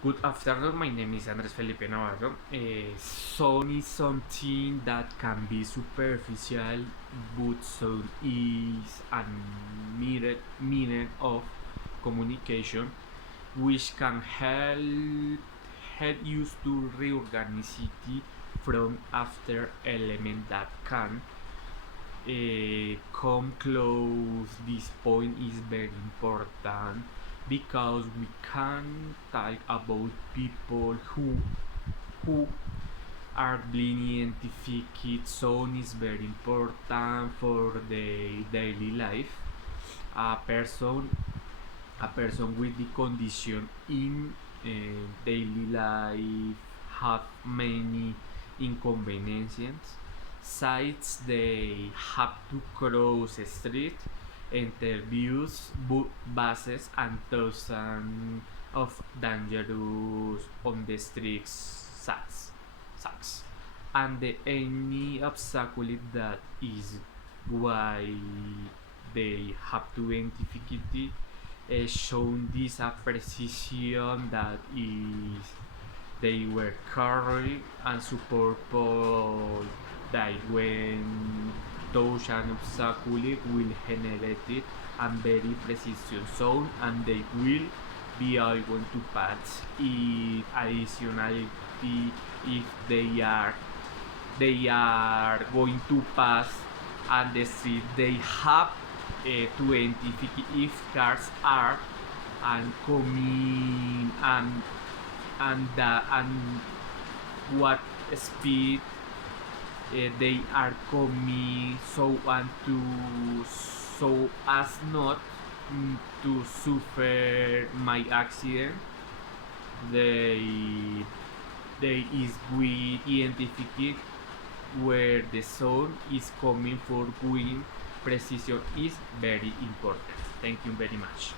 Good afternoon, my name is Andres Felipe Navarro. Sound is something that can be superficial, but sound is a means of communication which can help you to reorganize it from after element that can come close. This point is very important because we can talk about people who are being identified. Sound is very important for their daily life. A person a person with the condition in daily life have many inconveniences. Sites they have to cross a street, interviews, buses, and thousands of dangerous on the streets sucks. And the any obstacle that is why they have to identify it, shown this a precision that is they were carried and support Paul that when those an obstacle will generate it and very precision zone, and they will be able to pass it additionally if they are going to pass and the street they have to identify if cars are and coming and what speed they are coming, so as not to suffer my accident. They is we identify where the sound is coming for going. Precision is very important. Thank you very much.